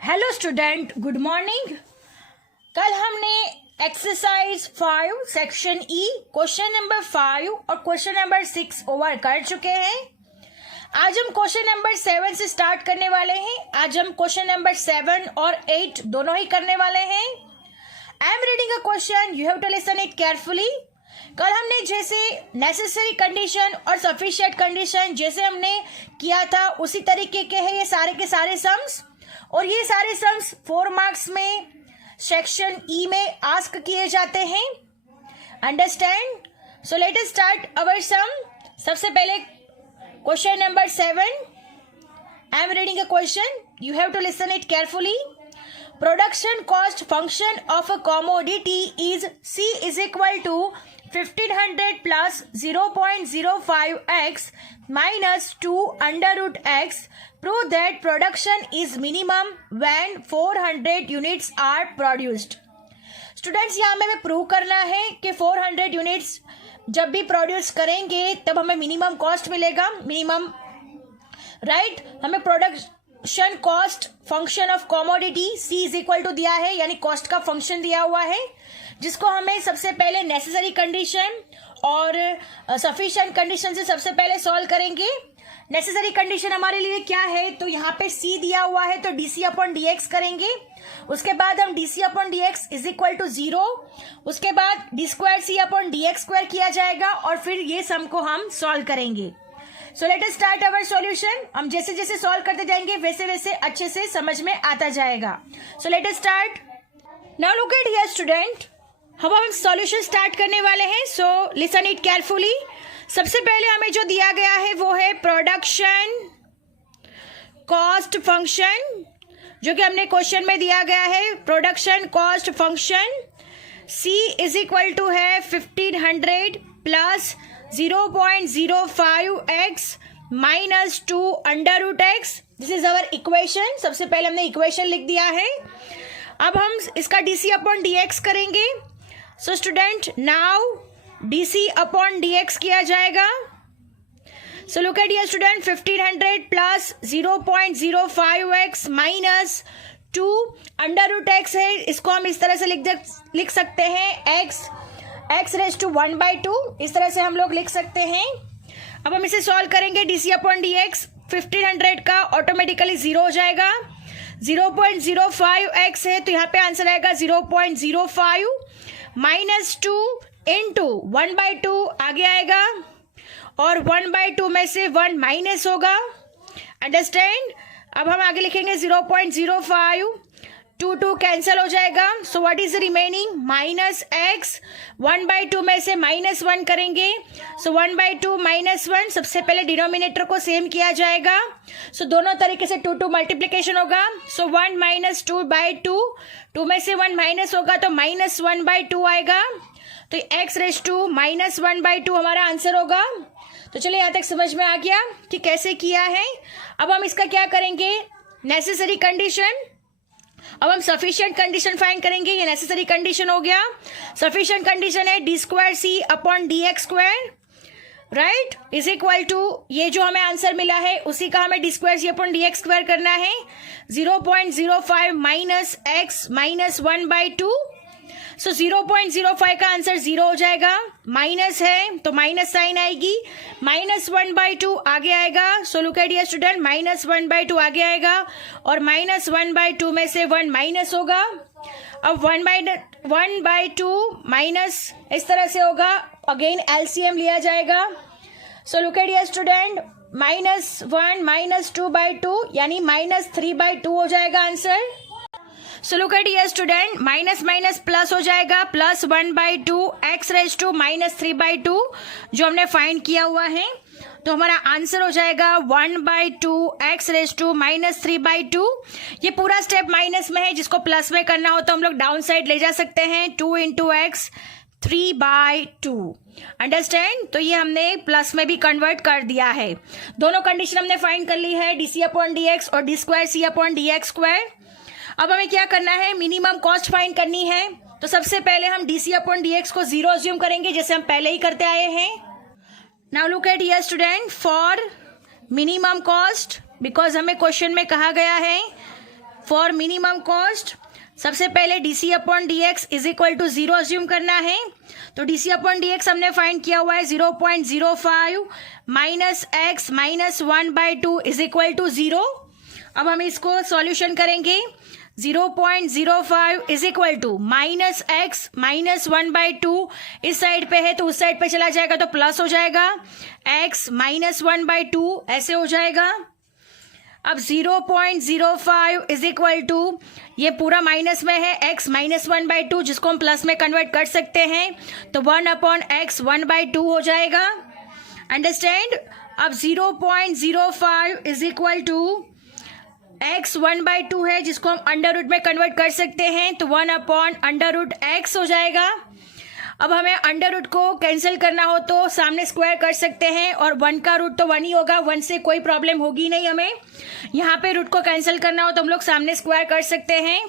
Hello student, good morning. कल हमने exercise 5 section E question number 5 और क्वेश्चन नंबर 6 ओवर कर चुके हैं। आज हम क्वेश्चन नंबर 7 से स्टार्ट करने वाले हैं। आज हम क्वेश्चन नंबर 7 और 8 दोनों ही करने वाले हैं। I am reading a question, you have to listen it carefully. कल हमने जैसे नेसेसरी कंडीशन और सफिशिएंट कंडीशन जैसे हमने किया था उसी तरीके के हैं ये सारे के सारे सम्स, और ये सारे सम्स 4 मार्क्स में सेक्शन ई में आस्क किए जाते हैं। Understand? So let us start our sum. सबसे पहले question number 7। I am reading a question, you have to listen it carefully. Production cost function of a commodity is C is equal to 1500 plus 0.05x minus 2 under root x. Prove that production is minimum when 400 units are produced. Students, यहाँ में prove करना है कि 400 units जब भी produce करेंगे तब हमें मिनिमम कॉस्ट मिलेगा। मिनिमम राइट हमें production cost function of commodity C is equal to दिया है, यानी कॉस्ट का फंक्शन दिया हुआ है, जिसको हमें सबसे पहले नेसेसरी कंडीशन और सफिशिएंट कंडीशन से सबसे पहले सॉल्व करेंगे। नेसेसरी कंडीशन हमारे लिए क्या है, तो यहाँ पे C दिया हुआ है तो dC अपॉन dx करेंगे। उसके बाद हम dC upon dx is equal to 0। उसके बाद d square C upon dx square किया जाएगा और फिर ये सम को हम सॉल्व करेंगे। सो लेट अस स्टार्ट अवर सॉल्यूशन। हम जैसे जैसे सॉल्व करते जाएंगे वैसे वैसे अच्छे से समझ में आता जाएगा। सो let us start. Now look at here student, हम सॉल्यूशन स्टार्ट करने वाले हैं। So listen it carefully. सबसे पहले हमें जो दिया गया है वो है प्रोडक्शन कॉस्ट फंक्शन, जो कि हमने क्वेश्चन में दिया गया है। Production cost function C is equal to है 1500 plus 0.05x minus 2 under root x. This is our equation. सबसे पहले हमने इक्वेशन लिख दिया है। अब हम इसका dC अपॉन dx करेंगे। So student, now dC upon dx किया जाएगा। So look at here student, 1500 plus 0.05x minus 2 under root x है, इसको हम इस तरह से लिख सकते हैं x रेज टू 1/2, इस तरह से हम लोग लिख सकते हैं। अब हम इसे सॉल्व करेंगे। dC अपॉन dx 1500 का ऑटोमेटिकली 0 हो जाएगा। 0.05x है तो यहाँ पे आंसर आएगा 0.05 माइनस 2 इंटू 1/2 आगे आएगा और 1/2 में से 1 माइनस होगा। अंडरस्टैंड? अब हम आगे लिखेंगे 0.05, 2 कैंसिल हो जाएगा। So what is remaining minus x। 1/2 में से -1 करेंगे। सो 1/2 -1, सबसे पहले डिनोमिनेटर को सेम किया जाएगा। सो दोनों तरीके से 2 मल्टीप्लीकेशन होगा। सो 1 माइनस 2/2, 2 में से 1 माइनस होगा तो -1/2 आएगा। तो x रेज टू -1/2 हमारा आंसर होगा। तो चलिए यहाँ तक समझ में आ गया कि कैसे किया है। अब हम इसका क्या करेंगे, नेसेसरी कंडीशन। अब हम सफिशिएंट कंडीशन फाइंड करेंगे। ये नेसेसरी कंडीशन हो गया। सफिशिएंट कंडीशन है d square C upon dx square, right, is equal to ये जो हमें आंसर मिला है उसी का हमें d square C upon dx square करना है। 0.05 माइनस x माइनस 1/2। सो 0.05 का आंसर 0 हो जाएगा। माइनस है तो माइनस साइन आएगी। -1/2 आगे आएगा। सो लुक एट हियर स्टूडेंट, -1/2 आगे आएगा और -1/2 में से 1 माइनस होगा। अब 1/2 माइनस इस तरह से होगा। अगेन एलसीएम लिया जाएगा। So look at here student, -1 minus 2/2 यानी -3/2 हो जाएगा answer. So look at here student, minus minus plus हो जाएगा, प्लस 1/2 x रेज टू -3/2 जो हमने फाइंड किया हुआ है। तो हमारा आंसर हो जाएगा 1/2 x रेज टू -3/2। ये पूरा स्टेप माइनस में है, जिसको प्लस में करना हो तो हम लोग डाउन साइड ले जा सकते हैं। 2 इंटू एक्स 3/2। अंडरस्टैंड? तो ये हमने प्लस में भी कन्वर्ट कर दिया है। दोनों कंडीशन हमने फाइंड कर ली है, dC अपॉन dx और d square C upon dx square. अब हमें क्या करना है, मिनिमम कॉस्ट फाइंड करनी है। तो सबसे पहले हम dC अपॉन dx को 0 अज्यूम करेंगे, जैसे हम पहले ही करते आए हैं। Now look at here student, for minimum cost, because हमें क्वेश्चन में कहा गया है फॉर मिनिमम कॉस्ट सबसे पहले DC upon DX is equal to 0 assume करना है। तो DC अपॉन DX हमने फाइंड किया हुआ है 0.05 minus x minus 1/2 is equal to 0। अब हम इसको सॉल्यूशन करेंगे। 0.05 is equal to minus x minus 1/2 इस साइड पे है तो उस साइड पे चला जाएगा तो प्लस हो जाएगा, x माइनस 1/2 ऐसे हो जाएगा। अब 0.05 इज इक्वल टू ये पूरा माइनस में है x माइनस 1/2 जिसको हम प्लस में कन्वर्ट कर सकते हैं तो 1/x 1/2 हो जाएगा। अंडरस्टैंड। अब 0.05 इज इक्वल टू x 1/2 है जिसको हम अंडर रूट में कन्वर्ट कर सकते हैं तो 1/√x हो जाएगा। अब हमें अंडर रूट को कैंसिल करना हो तो सामने स्क्वायर कर सकते हैं और 1 का रूट तो 1 ही होगा, 1 से कोई प्रॉब्लम होगी नहीं हमें। यहाँ पे रूट को कैंसिल करना हो तो हम लोग सामने स्क्वायर कर सकते हैं।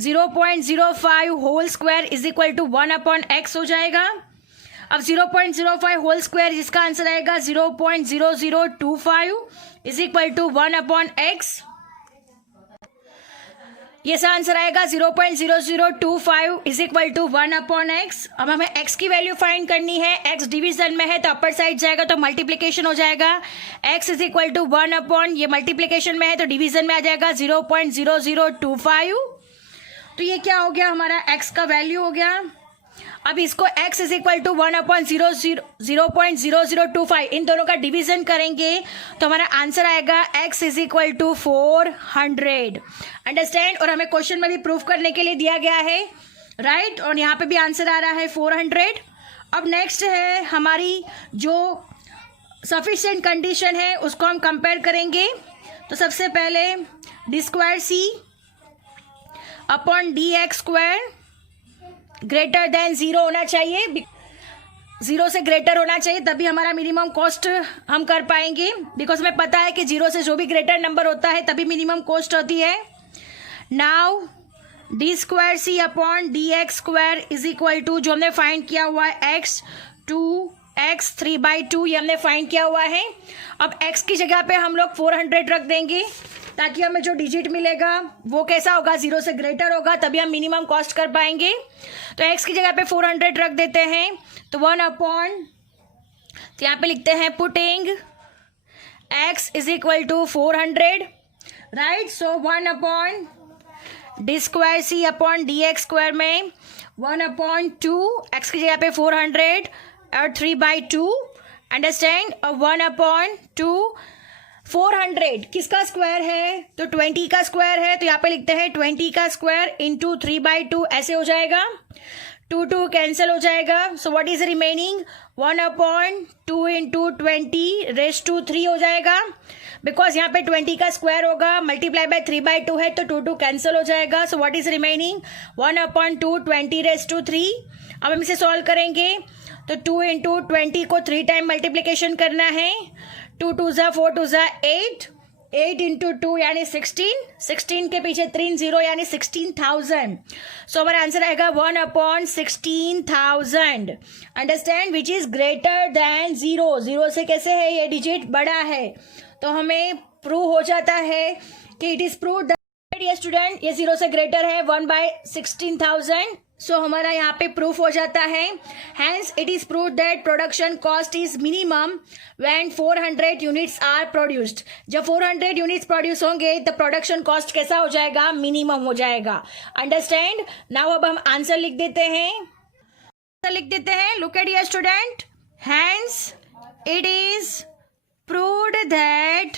0.05 whole square is equal to 1/x हो जाएगा। अब 0.05 होल स्क्वायर जिसका आंसर आएगा 0.0025 इज इक्वल टू 1/x। ये सा आंसर आएगा 0.0025 इज इक्वल टू 1/x। अब हमें x की वैल्यू फाइंड करनी है। x डिवीजन में है तो अपर साइड जाएगा तो मल्टीप्लिकेशन हो जाएगा। x इज इक्वल टू 1/, ये मल्टीप्लिकेशन में है तो डिवीजन में आ जाएगा 0.0025। तो ये क्या हो गया, हमारा x का वैल्यू हो गया। अब इसको x इज इक्वल टू 0.0025 इन दोनों का डिवीजन करेंगे तो हमारा आंसर आएगा x is equal to 400। Understand. और हमें क्वेश्चन में भी प्रूफ करने के लिए दिया गया है, राइट। और यहाँ पे भी आंसर आ रहा है 400। अब नेक्स्ट है हमारी जो सफिशिएंट कंडीशन है उसको हम कंपेयर करेंगे। तो सबसे पहले d² upon dx² greater than 0 होना चाहिए, 0 से ग्रेटर होना चाहिए तभी हमारा मिनिमम कॉस्ट हम कर पाएंगे। बिकॉज हमें पता है कि 0 से जो भी ग्रेटर नंबर होता है तभी मिनिमम कॉस्ट होती है। Now d² upon dx² is equal to जो हमने फाइंड किया हुआ है x 2x 3/2 ये हमने फाइंड किया हुआ है। अब x की जगह पे हम लोग 400 रख देंगे ताकि हमें जो डिजिट मिलेगा वो कैसा होगा, 0 से ग्रेटर होगा तभी हम मिनिमम कॉस्ट कर पाएंगे। तो x की जगह पे 400 रख देते हैं तो 1/, तो यहाँ पे लिखते हैं putting x is equal to 400, right. So 1/d² upon dx² में 1/2 x की जगह पे 400 और 3/2। अंडरस्टैंड। 1/2 400 किसका स्क्वायर है तो 20 का स्क्वायर है तो यहाँ पे लिखते हैं 20 का स्क्वायर इंटू 3/2 ऐसे हो जाएगा। 2 कैंसिल हो जाएगा। So what is remaining 1/2 into 20 raise to 3 हो जाएगा। बिकॉज यहाँ पे 20 का स्क्वायर होगा मल्टीप्लाई बाय 3/2 है तो 2 कैंसिल हो जाएगा। So what is remaining 1/2 20 raise to 3। अब हम इसे सॉल्व करेंगे तो 2 इंटू 20 को 3 टाइम मल्टीप्लीकेशन करना है। 2 2 ज़ा 4 2 ज़ा 8, 8 इंटू 2 यानी 16, 16 के पीछे 3 0 यानी 16,000। सो हमारा आंसर आएगा 1/16,000। Understand. Which is greater than 0। 0 से कैसे है, ये डिजिट बड़ा है तो हमें प्रूव हो जाता है कि इट इज प्रूव दैट ये स्टूडेंट ये 0 से ग्रेटर है 1/16,000। सो हमारा यहाँ पे प्रूफ हो जाता है। Hence it is prove that production cost is minimum when 400 units are produced. जब 400 यूनिट्स प्रोड्यूस होंगे तो प्रोडक्शन कॉस्ट कैसा हो जाएगा, मिनिमम हो जाएगा। अंडरस्टैंड। नाउ अब हम आंसर लिख देते हैं। Look at here student. Hence it is proved that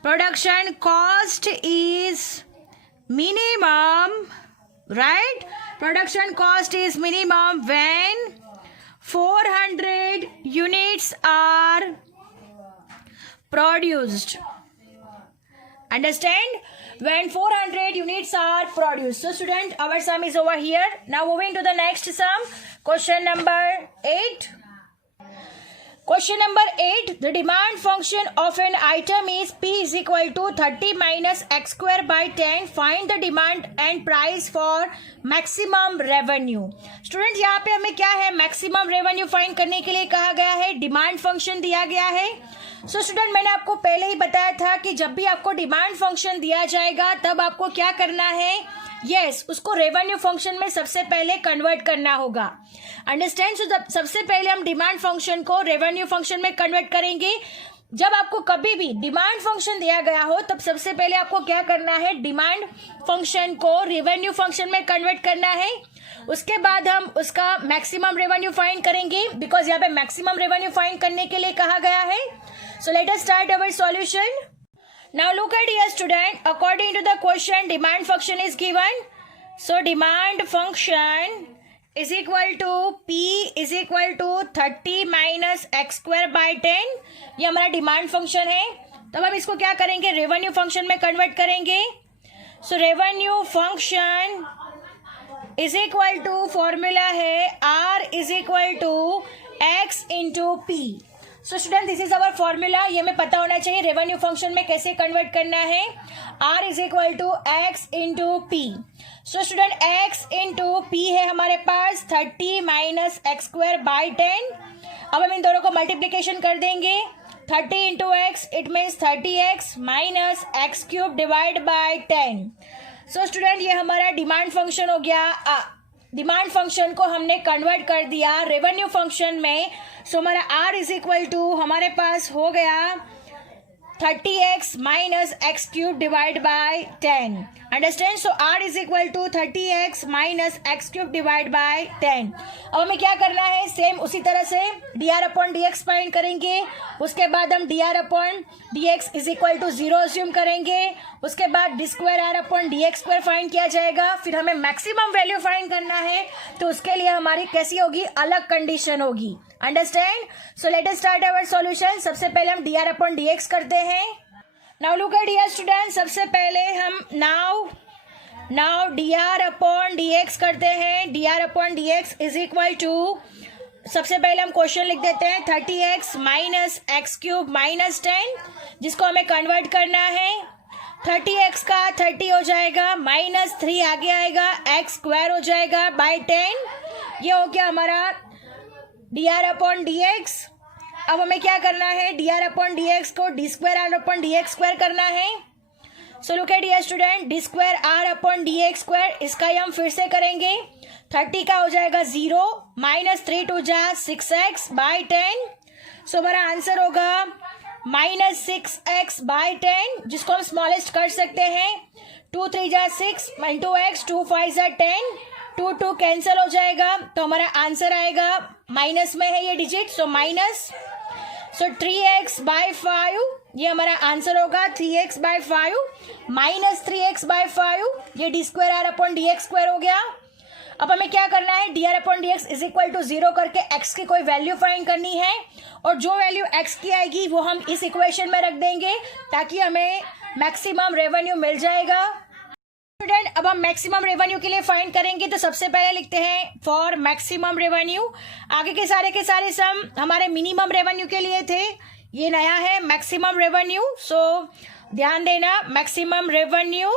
production cost is minimum, right? Production cost is minimum when 400 units are produced. Understand? When 400 units are produced. So student, our sum is over here. Now moving to the next sum, question number 8. Question number 8. The demand function of an item is P is equal to 30 minus x square by 10. Find the demand and price for maximum revenue. Student यहाँ पे हमें क्या है, maximum revenue find करने के लिए कहा गया है, डिमांड फंक्शन दिया गया है. सो स्टूडेंट मैंने आपको पहले ही बताया था कि जब भी आपको डिमांड फंक्शन दिया जाएगा तब आपको क्या करना है, यस उसको रेवेन्यू फंक्शन में सबसे पहले कन्वर्ट करना होगा. अंडरस्टैंड. सो सबसे पहले हम डिमांड फंक्शन को रेवेन्यू फंक्शन में कन्वर्ट करेंगे. जब आपको कभी भी डिमांड फंक्शन दिया गया हो तब सबसे पहले आपको क्या करना है, डिमांड फंक्शन को रेवेन्यू फंक्शन में कन्वर्ट करना है. उसके बाद हम उसका मैक्सिमम रेवेन्यू फाइंड करेंगे, बिकॉज यहाँ पे मैक्सिमम रेवेन्यू फाइंड करने के लिए कहा गया है. सो let us start our solution. Now look at here student, according to the question demand function is given. So demand function is equal to P is equal to 30 minus x square by 10. ये हमारा demand function है. तब हम इसको क्या करेंगे, revenue function में convert करेंगे. So revenue function is equal to formula है R is equal to x into P. So student this is our formula. ये हमें पता होना चाहिए रेवेन्यू फंक्शन में कैसे कन्वर्ट करना है. R is equal to x into P. So student x into P है हमारे पास 30 माइनस एक्स स्क्वायर बाई 10. अब हम इन दोनों को मल्टीप्लीकेशन कर देंगे. 30 into x it means 30x minus x cube divide by 10. So student ये हमारा डिमांड फंक्शन हो गया. डिमांड फंक्शन को हमने कन्वर्ट कर दिया रेवेन्यू फंक्शन में. सो हमारा R इज इक्वल टू हमारे पास हो गया 30x minus x cube divide by 10. Understand. So R is equal to 30x minus x cube divide by 10. अब हमें क्या करना है, सेम उसी तरह से dr अपॉन dx फाइंड करेंगे. उसके बाद हम dr upon dx is equal to 0 assume करेंगे. उसके बाद d square r upon dx square find किया जाएगा. फिर हमें मैक्सिमम वैल्यू फाइंड करना है, तो उसके लिए हमारी कैसी होगी, अलग कंडीशन होगी. Understand. So let us start our solution. सबसे पहले हम dr अपॉन dx करते हैं. Now look at here student. सबसे पहले हम नाउ dr अपॉन dx करते हैं. dr upon dx is equal to, सबसे पहले हम क्वेश्चन लिख देते हैं 30x minus x cube minus 10, जिसको हमें कन्वर्ट करना है. 30x का 30 हो जाएगा, माइनस 3 आगे आएगा, एक्स स्क्वायर हो जाएगा बाय 10. ये हो गया हमारा dr अपॉन dx. अब हमें क्या करना है, dr अपॉन dx को d square r upon dx square करना है. सो look at here student, d square r upon dx square, इसका ही हम फिर से करेंगे. 30 का हो जाएगा 0, माइनस 3 टू जा 6x बाई 10. सो हमारा आंसर होगा माइनस 6x बाई 10, जिसको हम स्मॉलेस्ट कर सकते हैं. 2 3 जा 6 इंटू एक्स, 2 5 जा 10, 2 2 कैंसिल हो जाएगा. तो हमारा आंसर आएगा, माइनस में है ये digit, so minus. So 3x by 5, ये हमारा आंसर होगा 3x by 5 minus 3x by 5. ये d square r upon dx square हो गया. अब हमें क्या करना है, dr upon dx is equal to 0 करके x की कोई वैल्यू फाइंड करनी है, और जो वैल्यू x की आएगी वो हम इस इक्वेशन में रख देंगे ताकि हमें मैक्सिमम रेवेन्यू मिल जाएगा. स्टूडेंट अब हम मैक्सिमम रेवेन्यू के लिए फाइंड करेंगे. तो सबसे पहले लिखते हैं फॉर मैक्सिमम रेवेन्यू. आगे के सारे सम हमारे मिनिमम रेवेन्यू के लिए थे, ये नया है मैक्सिमम रेवेन्यू. सो ध्यान देना, maximum revenue,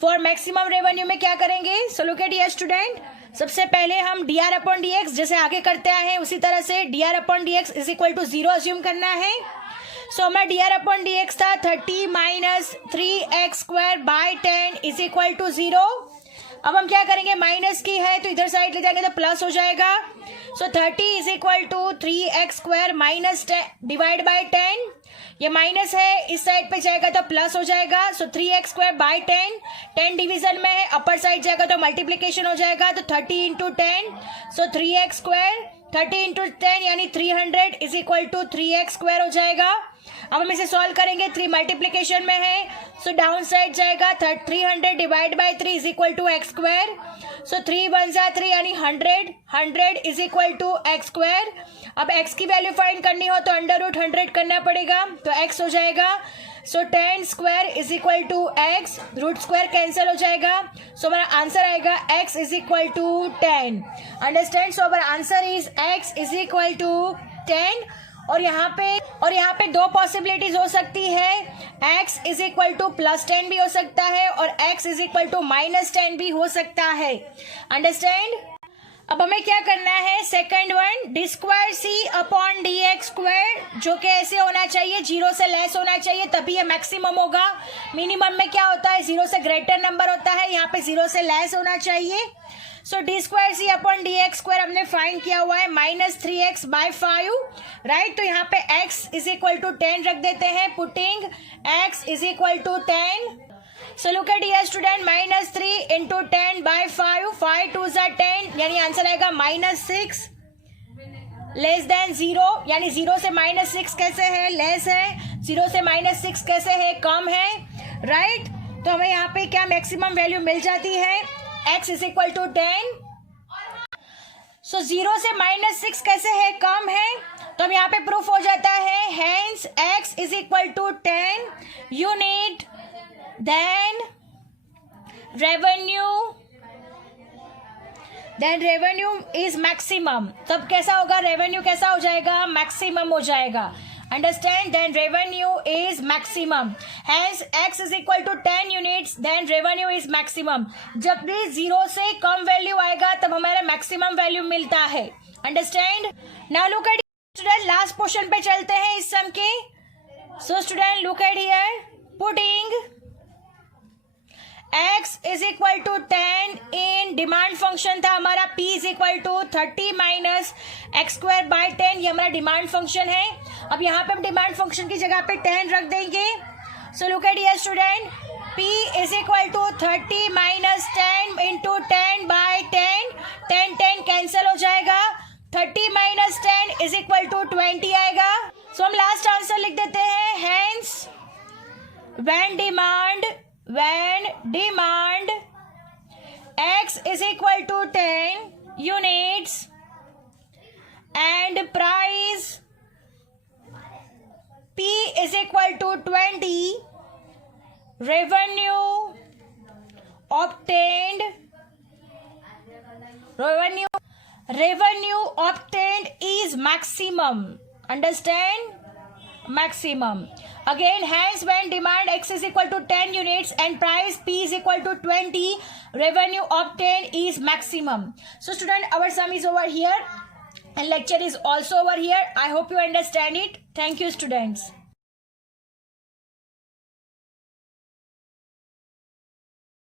for maximum revenue में क्या करेंगे. सो लुक एट हियर स्टूडेंट, सबसे पहले हम dr अपॉन dx जैसे आगे करते आए हैं उसी तरह से dr upon dx is equal to 0 assume करना है. सो हमारा dr अपॉन dx था 30 minus 3x square by 10 is equal to 0. अब हम क्या करेंगे, माइनस की है तो इधर साइड ले जाएंगे तो प्लस हो जाएगा. So 30 is equal to 3x square minus 10 divide by 10. ये माइनस है, इस साइड पे जाएगा तो प्लस हो जाएगा. सो 3x स्क्वायर बाई 10 डिवीजन में है, अपर साइड जाएगा तो मल्टीप्लीकेशन हो जाएगा. तो 30 इंटू 10, सो 3x स्क्वायर, 30 इंटू 10 यानी 300 is equal to 3x square हो जाएगा. अब हम इसे सॉल्व करेंगे, 3 मल्टीप्लीकेशन में है, सो डाउन साइड जाएगा. 300 divide by 3 is equal to x square. So 3 1 जा 3 यानी 100 is equal to x square. अब x की वैल्यू फाइंड करनी हो तो अंडर रूट 100 करना पड़ेगा, तो x हो जाएगा. So 10 square is equal to x, root square cancel हो जाएगा. सो हमारा आंसर आएगा x is equal to 10. Understand. So हमारा answer is x is equal to 10 और यहाँ पे दो पॉसिबिलिटीज हो सकती है, x इज इक्वल टू +10 भी हो सकता है और x इज इक्वल टू -10 भी हो सकता है। अंडरस्टैंड? अब हमें क्या करना है, सेकंड वन, d स्क्वायर सी अपॉन dx स्क्वायर, जो कि ऐसे होना चाहिए, 0 से लेस होना चाहिए, तभी ये मैक्सिमम होगा। मिनिमम में क्या होता है, 0 से ग्रेटर नंबर होता है, यहाँ पे 0 से लेस होना चाहिए। सो d स्क्वायर सी अपॉन dx स्क्वायर हमने फाइंड किया हुआ है -3x/5, राइट। तो यहाँ पे x इज इक्वल टू 10 रख देते हैं, putting x is equal to 10। So look at here student, -3 into 10/5, 5 2s are 10, यानी आंसर आएगा -6 लेस देन 0, यानी 0 से -6 कैसे है, लेस है, 0 से -6 कैसे है, कम है, राइट। तो हमें यहाँ पे क्या मैक्सिमम वैल्यू मिल जाती है, x इज इक्वल टू 10। सो 0 से -6 कैसे है, कम है, तो हम यहाँ पे प्रूफ हो जाता है, hence x is equal to 10 unit, then revenue is maximum. तब कैसा होगा, रेवेन्यू कैसा हो जाएगा, मैक्सिमम हो जाएगा। Understand? Then revenue is maximum, hence x is equal to 10 units, then revenue is maximum. जब भी 0 से कम वैल्यू आएगा तब हमारा मैक्सिमम वैल्यू मिलता है। Understand? Now look at student, last question पे चलते हैं इस सम के। So student look at here, putting x is equal to 10 in demand function था हमारा, p is equal to 30 minus x²/10, ये हमारा डिमांड फंक्शन है। अब यहाँ पे हम डिमांड फंक्शन की जगह पे 10 रख देंगे। So look at here student, p is equal to 30 minus 10 into 10/10, 10 cancel हो जाएगा, 30 माइनस 10 इज इक्वल टू 20 आएगा। सो हम लास्ट आंसर लिख देते हैं, hence when demand x is equal to 10 units and price p is equal to 20, revenue obtained is maximum. Understand? Maximum. Again, hence when demand x is equal to 10 units and price p is equal to 20, revenue obtained is maximum. So student, our sum is over here and lecture is also over here. I hope you understand it. Thank you students.